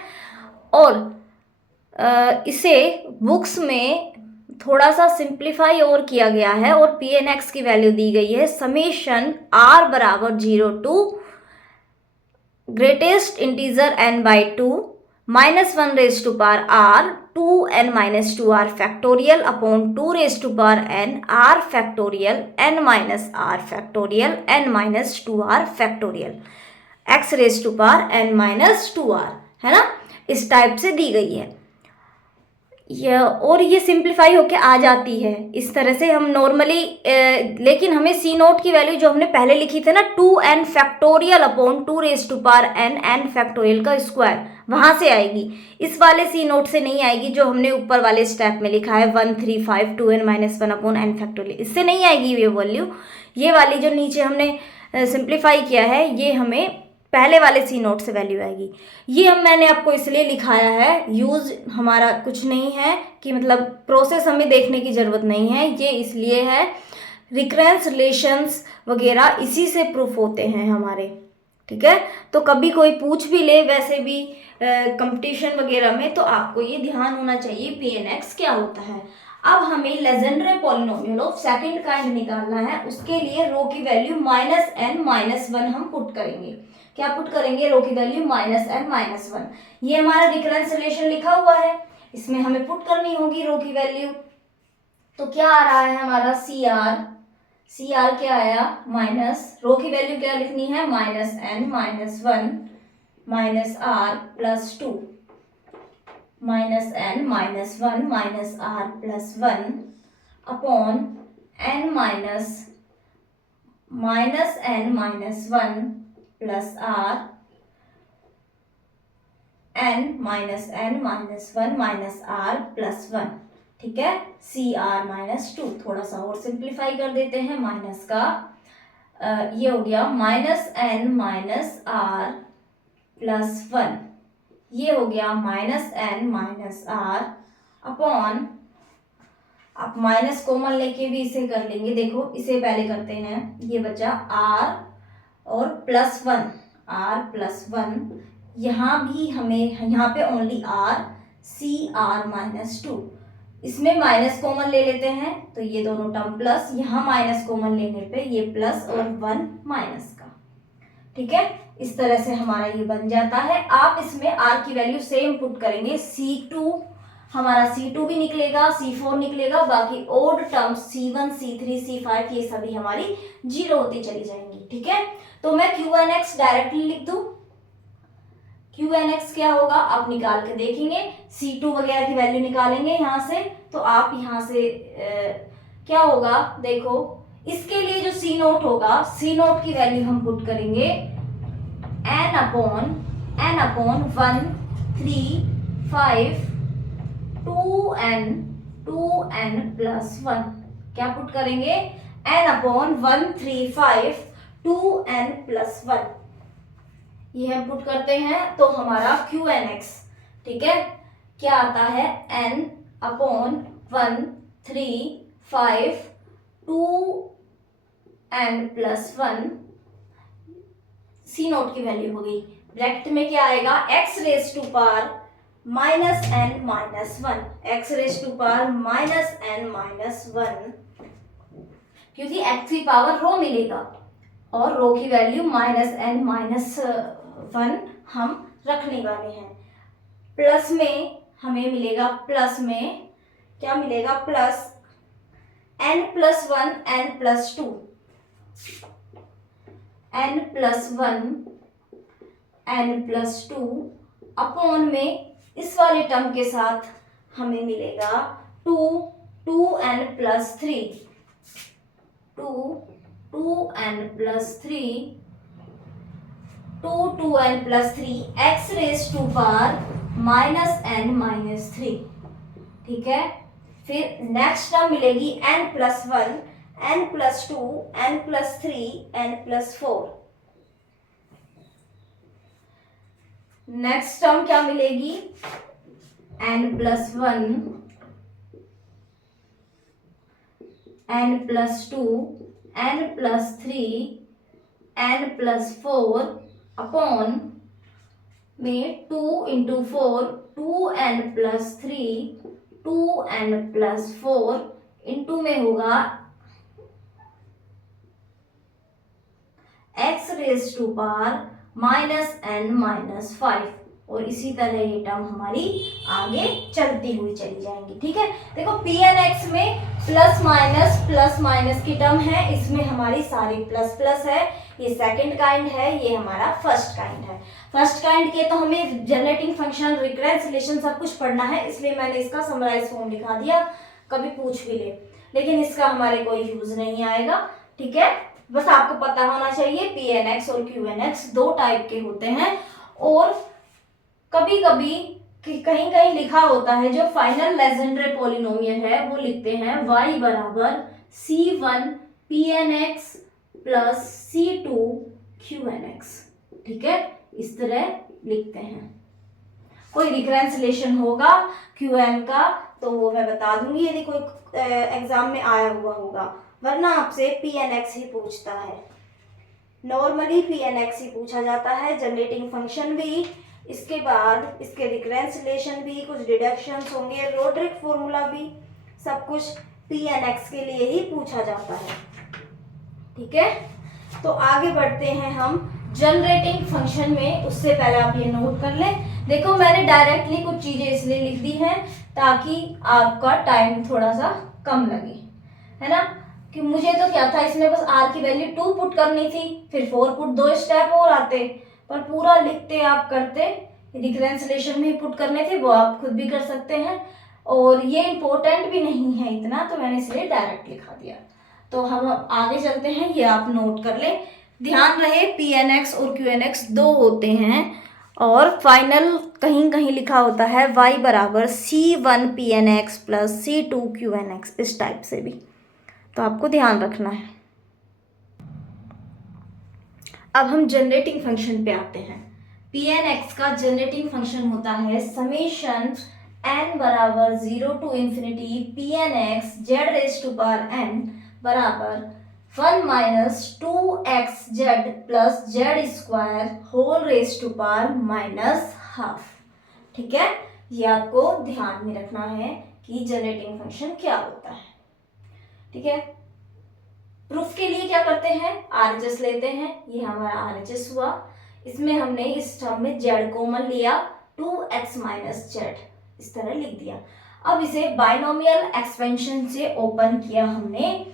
और इसे बुक्स में थोड़ा सा सिंप्लीफाई और किया गया है और pnx की वैल्यू दी गई है समेशन r बराबर 0 to greatest integer n by two minus one raise to power r 2n minus two r factorial upon 2 raise to power n r factorial n minus r factorial n minus 2r factorial x raise to power n minus 2r, है ना। इस टाइप से दी गई है और ये सिंप्लीफाई होके आ जाती है इस तरह से हम नॉर्मली, लेकिन हमें सी नोट की वैल्यू जो हमने पहले लिखी थी ना 2n factorial upon 2 raise to power n factorial का स्क्वायर, वहाँ से आएगी। इस वाले सी नोट से नहीं आएगी जो हमने ऊपर वाले स्टेप में लिखा है 1 3 5 2n minus one upon n factorial, इससे नहीं आएगी ये वैल्यू। ये वाली जो नीचे हमने सिंप्लीफाई किया है ये हमें पहले वाले सी नोट से वैल्यू आएगी। ये मैंने आपको इसलिए लिखाया है, यूज हमारा कुछ नहीं है कि मतलब प्रोसेस हमें देखने की ज़रूरत नहीं है, ये इसलिए है रिकरेंस रिलेशंस वगैरह इसी से प्रूफ होते हैं हमारे, ठीक है। तो कभी कोई पूछ भी ले वैसे भी कंपटीशन वगैरह में, तो आपको ये ध्यान होना चाहिए pnx क्या होता है। अब हमें Legendre polynomial of second kind निकालना है, उसके लिए रो की value minus n minus one हम पुट करेंगे। क्या पुट करेंगे, रो की value minus n minus one. ये हमारा डिफरेंस रिलेशन लिखा हुआ है, इसमें हमें पुट करनी होगी रो की वैल्यू। तो क्या आ रहा है हमारा सी आर क्या आया माइनस, रो की वैल्यू क्या लिखनी है minus n minus one minus r plus two minus n minus one minus r plus one upon n minus n minus one plus r n minus one minus r plus one, ठीक है। सी आर माइनस टू, थोड़ा सा और सिंप्लीफाई कर देते हैं माइनस का, ये हो गया minus n minus r plus one, ये हो गया minus n minus r upon, आप माइनस कॉमन लेके भी इसे कर लेंगे, देखो इसे पहले करते हैं, ये बचा r और plus one, r plus one, यहाँ भी हमें यहाँ पे only r C are minus two, इसमें माइनस कॉमन ले लेते हैं तो ये दोनों टर्म प्लस, यहाँ माइनस कॉमन लेने पे ये प्लस और वन माइनस का, ठीक है। इस तरह से हमारा ये बन जाता है। आप इसमें r की वैल्यू सेम पुट करेंगे, C2 हमारा C2 भी निकलेगा, C4 निकलेगा, बाकी odd terms C1 C3 C5 ये सभी हमारी जीरो होती चली जाएंगी, ठीक है। तो मैं QNX डायरेक्टली लिख दूं, QNX क्या होगा आप निकाल के देखेंगे, C2 वगैरह की वैल्यू निकालेंगे यहाँ से, तो आप यहाँ से क्या होगा देखो, इसके लिए जो C नोट होगा, C नोट की वैल्यू हम पुट करेंगे n upon 1 3 5 2n plus one, क्या पुट करेंगे n upon 1 3 5 2n plus one, ये हम पुट करते हैं तो हमारा QNX, ठीक है, क्या आता है n upon 1 3 5 2n plus one, C nought की वैल्यू हो गई। ब्रैकेट में क्या आएगा x raise to power minus n minus one, x raise to power minus n minus one, क्योंकि x की पावर रो मिलेगा और रो की वैल्यू माइनस n माइनस 1 हम रखने वाले हैं। प्लस में हमें मिलेगा, प्लस में क्या मिलेगा, plus n+1 n+2, n+1 n+2 upon में इस वाले टर्म के साथ हमें मिलेगा 2n+3, 2n+3 x⁻n−3, ठीक है। फिर नेक्स्ट टर्म मिलेगी n+1 n+2 n+3 n+4। Next term क्या मिलेगी, n+1 n+2 n+3 n+4 upon में 2 × 4 2n+3 2n+4 इंटू में होगा x⁻n−5 और इसी तरह ये टर्म हमारी आगे चलती हुई चली जाएंगी, ठीक है। देखो Pn(x) में प्लस माइनस की टर्म है, इसमें हमारी सारी प्लस प्लस है। ये सेकंड काइंड है, ये हमारा फर्स्ट काइंड है। फर्स्ट काइंड के तो हमें जनरेटिंग फंक्शन, रिकरेंस रिलेशन सब कुछ पढ़ना है, इसलिए मैंने इसका समराइज फॉर्म लिखा दिया, कभी पूछ भी ले, लेकिन इसका हमारे कोई यूज नहीं आएगा, ठीक है। बस आपको पता होना चाहिए Pn(x) और Qn(x) दो टाइप के होते हैं, और कभी कभी कहीं कहीं लिखा होता है जो फाइनल लेजेंडरे पॉलिनोमियल है वो लिखते हैं y बराबर c1 Pn(x) plus c2 Qn(x), ठीक है, इस तरह लिखते हैं। कोई रिकरेंस रिलेशन होगा Qn का तो वो मैं बता दूंगी यदि कोई एग्जाम में आया हुआ होगा, वरना आपसे Pn(x) ही पूछता है। नॉर्मली Pn(x) ही पूछा जाता है, जनरेटिंग फंक्शन भी, इसके बाद इसके रिकरेंस रिलेशन भी, कुछ डिडक्शंस होंगे, रोड्रिक फॉर्मूला भी, सब कुछ Pn(x) के लिए ही पूछा जाता है, ठीक है। तो आगे बढ़ते हैं हम जनरेटिंग फंक्शन में, उससे पहले आप ये नोट कर लें। देखो मैंने डायरेक्टली कुछ चीजें इसलिए लिख दी हैं ताकि आपका टाइम थोड़ा सा कम लगे, है ना। कि मुझे तो क्या था, इसमें बस r की वैल्यू 2 पुट करनी थी, फिर 4 पुट, 2 स्टेप और आते, पर पूरा लिखते आप करते, रिकरेंस रिलेशन में पुट करने थे, वो आप खुद भी कर सकते हैं, और ये इम्पोर्टेंट भी नहीं है इतना, तो मैंने इसलिए डायरेक्ट लिखा दिया। तो हम आगे चलते हैं, ये आप नोट कर लें, ध्यान रहे Pn(x) और Qn(x) दो होते हैं, और फाइनल कहीं कहीं लिखा होता है y बराबर c1 Pn(x) plus c2 Qn(x), इस टाइप से भी, तो आपको ध्यान रखना है। अब हम जनरेटिंग फंक्शन पे आते हैं। Pn(x) का जनरेटिंग फंक्शन होता है समेशन n बराबर 0 टू इन्फिनिटी Pn(x) z⁻n बराबर 1 - 2xz plus z² whole raise to power -½ ठीक है। ये आपको ध्यान में रखना है कि जनरेटिंग फंक्शन क्या होता है, ठीक है। प्रूफ के लिए क्या करते हैं, RHS लेते हैं, ये हमारा RHS हुआ, इसमें हमने इस टर्म में z कॉमन लिया, 2x - z इस तरह लिख दिया। अब इसे बाइनोमियल एक्सपेंशन से ओपन किया हमने,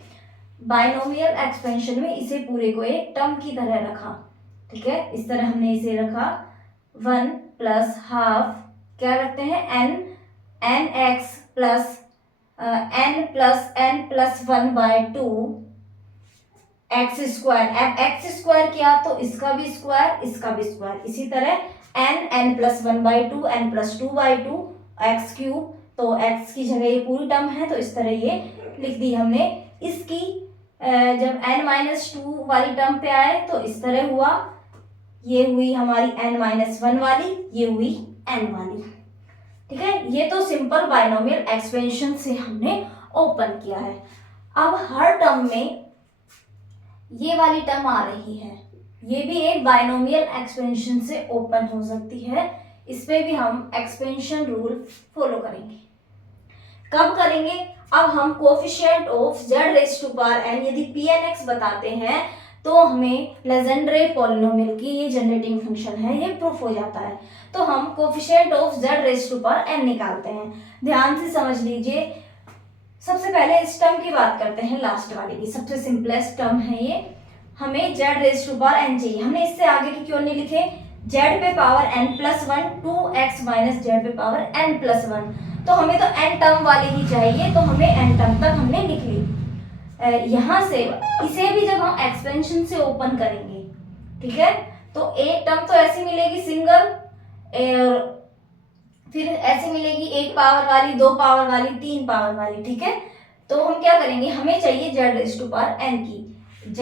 बाइनोमियल एक्सपेंशन में इसे पूरे को एक टर्म की तरह रखा, ठीक है। इस तरह हमने इसे रखा 1 + ½ क्या रखते हैं nx plus n + n+1/2 x²। अब x² किया तो इसका भी स्क्वायर, इसका भी स्क्वायर, इसी तरह n+1/2 n+2/2 x³ तो x की जगह ये पूरी टर्म है, तो इस तरह ये लिख दी हमने। इसकी जब n-2 वाली टर्म पे आए तो इस तरह हुआ, ये हुई हमारी n-1 वाली, ये हुई n वाली, ठीक है। ये तो सिंपल बाइनोमियल एक्सपेंशन से हमने ओपन किया है। अब हर टर्म में ये वाली टर्म आ रही है, ये भी एक बाइनोमियल एक्सपेंशन से ओपन हो सकती है, इस पे भी हम एक्सपेंशन रूल फॉलो करेंगे। कब करेंगे, अब हम कोफिशिएंट ऑफ z⁻n यदि Pn(x) बताते हैं तो हमें लेजेंड्रे पॉलिनोमियल की ये जनरेटिंग फंक्शन है, ये प्रूफ हो जाता है। तो हम coefficient of z raise to power n निकालते हैं। ध्यान से समझ लीजिए। सबसे पहले इस टर्म की बात करते हैं, लास्ट वाले की, सबसे सिंपलेस्ट टर्म है ये। हमें z raise to power n चाहिए। हमने इससे आगे की क्यों नहीं लिखे, z पे power n+1 2x minus z पे पावर n+1, तो हमें तो n टर्म वाली ही चाहिए, तो हमें n टर्म तक हमने लिख ली। यहाँ से इसे भी जब हम एक्सपेंशन से ओपन करेंगे, ठीक है, तो एक टर्म तो ऐसी मिलेगी सिंगल, फिर ऐसी मिलेगी एक पावर वाली, दो पावर वाली, तीन पावर वाली, ठीक है। तो हम क्या करेंगे, हमें चाहिए z raise to power n की। z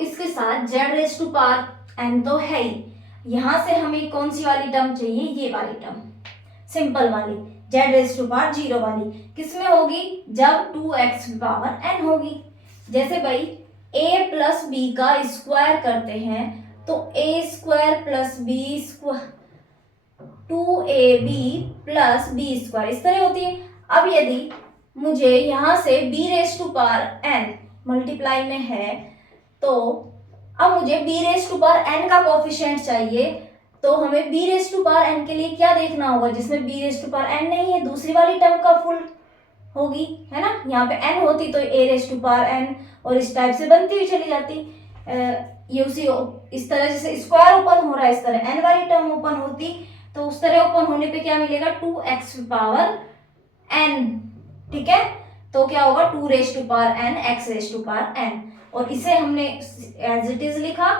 इसके साथ z raise to power n तो है ही, यहाँ से हमें कौन सी वाली टर्म चाहिए, ये वाली टर्म, सिंपल वाली, z रेज़ टू पावर 0 वाली। किसमें होगी, जब 2x पावर n होगी। जैसे भाई a प्लस बी का स्क्वायर करते हैं तो a square plus b square 2ab plus b square इस तरह होती है। अब यदि मुझे यहाँ से b raise to power n multiply में है, तो अब मुझे b raise to power n का कोफिशिएंट चाहिए, तो हमें b raise to power n के लिए क्या देखना होगा, जिसमें b raise to power n नहीं है, दूसरी वाली टर्म का फुल होगी, है ना। यहाँ पे n होती तो a raise to power n और इस टाइप से बनती हुई चली जाती। ये उसी इस तरह जैसे स्क्वायर ओपन हो रहा है, इस तरह n वाली टर्म ओपन होती, तो उस तरह ओपन होने पे क्या मिलेगा, 2x पावर n, ठीक है। तो क्या होगा, 2 raise to power n x raise to power n, और इसे हमने एज इट इज लिखा,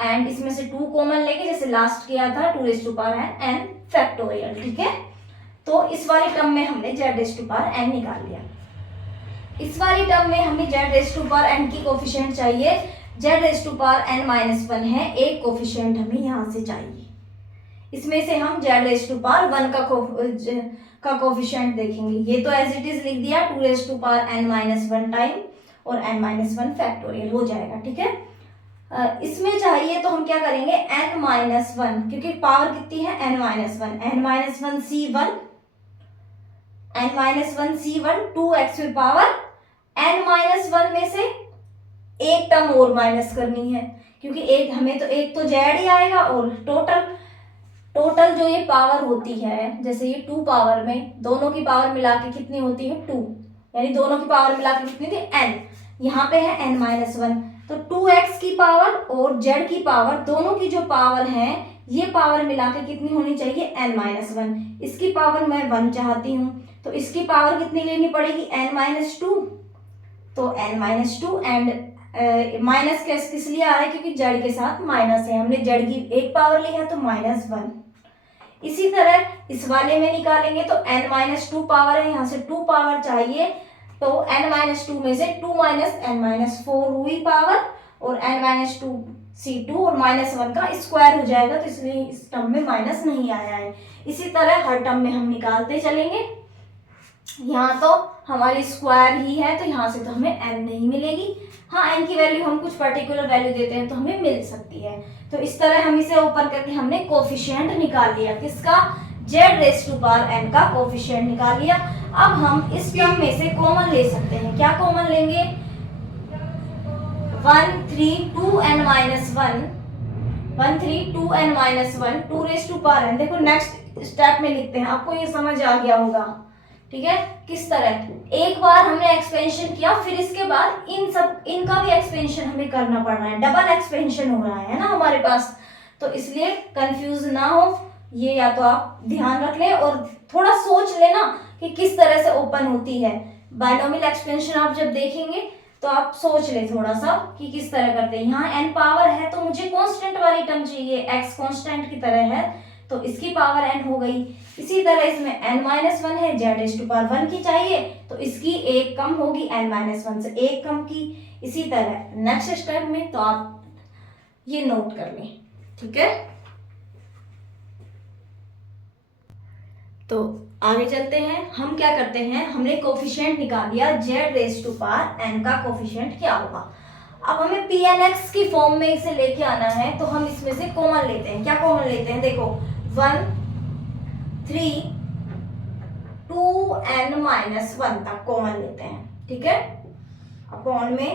एंड इसमें से 2 कॉमन लेके जैसे लास्ट किया था 2 raise to power n factorial, ठीक है। तो इस वाली टर्म में हमने z raise to power n निकाल लिया। इस वाली टर्म में हमें z raise to power n की कोफिशिएंट चाहिए, z raise to power n-1 है, एक कोफिशिएंट हमें यहाँ से चाहिए। इसमें से हम z रेज़ टू पावर 1 का कोफिशिएंट देखेंगे। ये तो एज इट इज लिख दिया, 2 raise to power n-1 time और n-1 फैक्टोरियल हो जाएगा, ठीक है। इसमें चाहिए तो हम क्या करेंगे, n-1, क्योंकि पावर कितनी है, n-1 c1 n-1 2x पे पावर n-1 में से एक टर्म और माइनस करनी है, क्योंकि एक हमें तो एक तो z ही आएगा, और टोटल जो ये पावर होती है, जैसे ये 2 पावर में दोनों की पावर मिला के कितनी होती है 2, यानी दोनों की पावर मिला के कितनी थी n, यहाँ पे है n-1, तो 2x की पावर और z की पावर दोनों की जो पावर है, ये पावर मिला के कितनी होनी चाहिए n-1। इसकी पावर मैं 1 चाहती हूँ, तो इसकी पावर कितनी लेनी पड़ेगी n-2, तो n-2 एंड माइनस किस लिए आ रहा है, क्योंकि z के साथ माइनस है, हमने z की एक पावर ली है तो -1। इसी तरह इस वाले में निकालेंगे तो n-2 पावर है, यहाँ से 2 पावर चाहिए, तो n-2 में से 2 माइनस n-4 हुई पावर, और n-2 c2 और -1 का स्क्वायर हो जाएगा, तो इसलिए इस टर्म में माइनस नहीं आया है। इसी तरह हर टर्म में हम निकालते चलेंगे। यहाँ तो हमारी स्क्वायर ही है, तो यहाँ से तो हमें n नहीं मिलेगी। हाँ, n की वैल्यू हम कुछ पर्टिकुलर वैल्यू देते हैं तो हमें मिल सकती है। तो इस तरह हम इसे ओपन करके हमने कोफिशिएंट निकाल लिया, किसका, z raise to power n का कोफिशिएंट निकाल लिया। अब हम इस टर्म में से कॉमन ले सकते हैं, क्या कॉमन लेंगे, 1 3 2n-1 2 raise to power n। देखो नेक्स्ट स्टेप में लिखते हैं, आपको ये समझ आ गया होगा, ठीक है। किस तरह, एक बार हमने एक्सपेंशन किया, फिर इसके बाद इनका भी एक्सपेंशन हमें करना पड़ रहा है, डबल एक्सपेंशन हो रहा है ना हमारे पास, तो इसलिए कंफ्यूज ना हो, ये या तो आप ध्यान रख लें और थोड़ा सोच लेना कि किस तरह से ओपन होती है। बायनोमियल एक्सपेंशन आप जब देखेंगे तो आप सोच ले थोड़ा सा कि किस तरह करते हैं। यहाँ n पावर है तो मुझे कांस्टेंट वाली टर्म चाहिए, x कांस्टेंट की तरह है, तो इसकी पावर n हो गई। इसी तरह इसमें n-1 है, z रेज़ टू पावर 1 की चाहिए, तो इसकी एक कम होगी, n-1 से एक कम की। इसी तरह नेक्स्ट स्टेप में तो आप ये नोट कर लें, ठीक है। तो आगे चलते हैं, हम क्या करते हैं, हमने कोफिशिएंट निकाल लिया, z raise to power n का कोफिशिएंट क्या होगा। अब हमें pnx की फॉर्म में इसे लेके आना है, तो हम इसमें से कॉमन लेते हैं। क्या कॉमन लेते हैं, देखो 1 3 2n-1 तक कॉमन लेते हैं, ठीक है। अपॉन में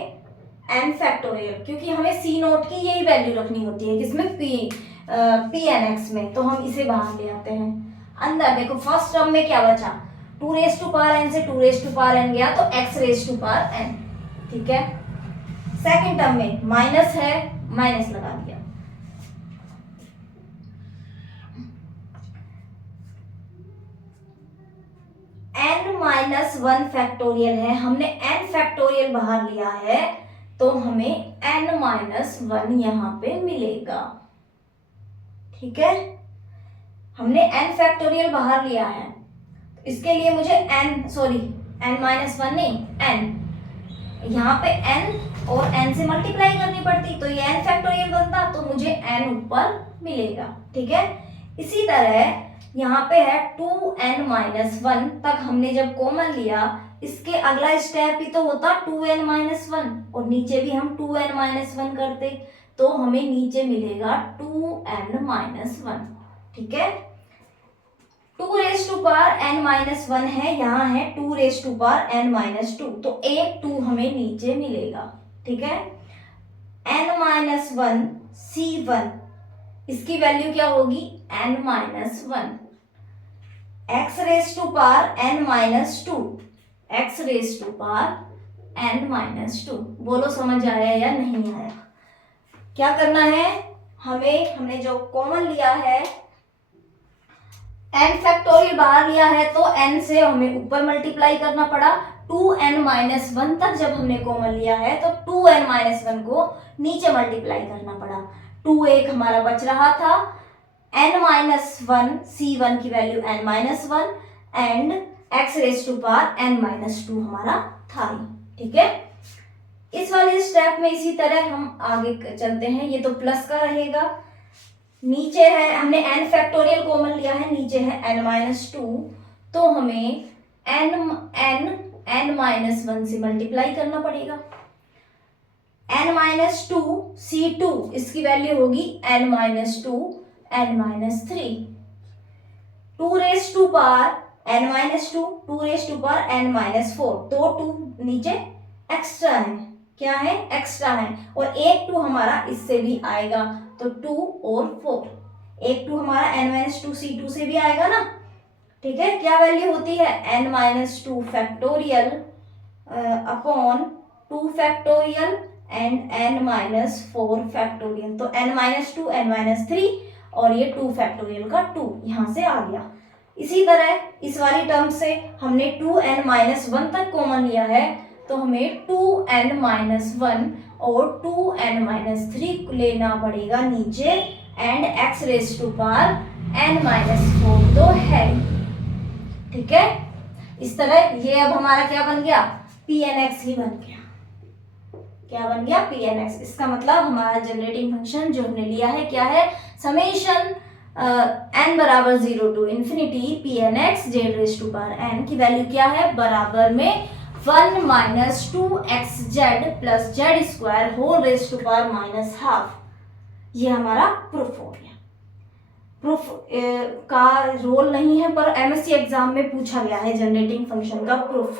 n फैक्टोरियल, क्योंकि हमें सी नोट की यही वैल्यू रखनी होती है किसमें, पी एन एक्स में, तो हम इसे बाहर ले आते हैं। अंदर देखो फर्स्ट टर्म में क्या बचा, 2 रेज टू पावर n से 2 रेज टू पावर n गया तो x raise to power n, ठीक है। सेकंड टर्म में माइनस है, माइनस लगा दिया। n माइनस 1 फैक्टोरियल है, हमने n फैक्टोरियल बाहर लिया है तो हमें n माइनस 1 यहां पे मिलेगा, ठीक है। हमने n फैक्टोरियल बाहर लिया है, इसके लिए मुझे n माइनस 1 नहीं, n यहाँ पे n और n से मल्टीप्लाई करनी पड़ती तो ये n फैक्टोरियल बनता, तो मुझे n ऊपर मिलेगा, ठीक है। इसी तरह यहाँ पे है 2n माइनस 1 तक हमने जब कॉमन लिया, इसके अगला स्टेप ही तो होता 2n माइनस 1 और नीचे भी हम 2n माइनस 1 करते तो हमें नीचे मिलेगा 2n माइनस 1, ठीक है। 2 raise to power n minus 1 है, यहाँ है 2 raise to power n minus 2, तो एक 2 हमें नीचे मिलेगा, ठीक है। n माइनस 1 c1, इसकी वैल्यू क्या होगी n minus 1, x raise to power n minus 2, x raise to power n minus 2। बोलो समझ आया या नहीं आया। क्या करना है हमें, हमने जो कॉमन लिया है n फैक्टोरियल बाहर लिया है तो n से हमें ऊपर मल्टीप्लाई करना पड़ा, 2n माइनस 1 तक जब हमने कॉमन लिया है तो 2n माइनस 1 को नीचे मल्टीप्लाई करना पड़ा, 2 एक हमारा बच रहा था, n माइनस 1 c1 की value n minus 1 and x raise to power n minus 2 हमारा था, ठीक है। इस वाले स्टेप में इसी तरह हम आगे चलते हैं, ये तो प्लस का रहेगा, नीचे है हमने n फैक्टोरियल कॉमन लिया है, नीचे है n माइनस 2, तो हमें n माइनस 1 से मल्टीप्लाई करना पड़ेगा, n माइनस 2 c2, इसकी वैल्यू होगी n minus 2 n minus 3, 2 raise to power n minus 2, 2 raise to power n minus 4, तो 2 नीचे एक्स्ट्रा है, क्या है एक्स्ट्रा है, और एक 2 हमारा इससे भी आएगा तो 2 और 4, एक 2 हमारा n माइनस 2 c2 से भी आएगा ना, ठीक है। क्या वैल्यू होती है n minus 2 factorial upon 2 factorial and n minus 4 factorial, तो n माइनस 2 n माइनस 3 और ये 2 फैक्टोरियल का 2 यहाँ से आ गया। इसी तरह इस वाली टर्म से हमने 2n माइनस 1 तक कॉमन लिया है तो हमें 2n माइनस 1 और 2n माइनस 3 लेना पड़ेगा नीचे and x raise to power n minus 4 तो है, ठीक है। इस तरह ये अब हमारा क्या बन गया, pnx ही बन गया, क्या बन गया pnx। इसका मतलब हमारा जनरेटिंग फंक्शन जो हमने लिया है क्या है, समेशन n बराबर 0 to infinity pnx z raise to power n की वैल्यू क्या है, बराबर में 1 minus 2xz plus z square whole raise to power minus half. ये हमारा प्रूफ हो गया। प्रूफ का रोल नहीं है पर एमएससी एग्जाम में पूछा गया है जनरेटिंग फंक्शन का प्रूफ।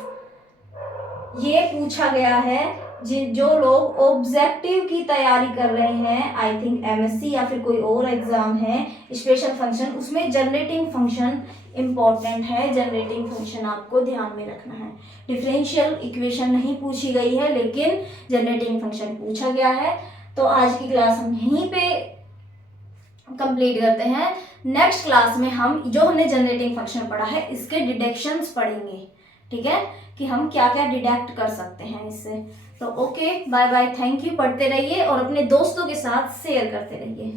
ये पूछा गया है जो लोग ऑब्जेक्टिव की तैयारी कर रहे हैं, आई थिंक एमएससी या फिर कोई और एग्जाम है स्पेशल फंक्शन, उसमें जनरेटिंग फंक्शन इंपॉर्टेंट है। जनरेटिंग फंक्शन आपको ध्यान में रखना है। डिफरेंशियल इक्वेशन नहीं पूछी गई है लेकिन जनरेटिंग फंक्शन पूछा गया है। तो आज की क्लास हम यहीं पे कंप्लीट करते हैं। नेक्स्ट क्लास में हम जो हमने जनरेटिंग फंक्शन पढ़ा है इसके डिडक्शंस पढ़ेंगे, ठीक है, कि हम क्या क्या डिडक्ट कर सकते हैं इससे। तो okay, bye bye, thank you. पढ़ते रहिए और अपने दोस्तों के साथ शेयर करते रहिए।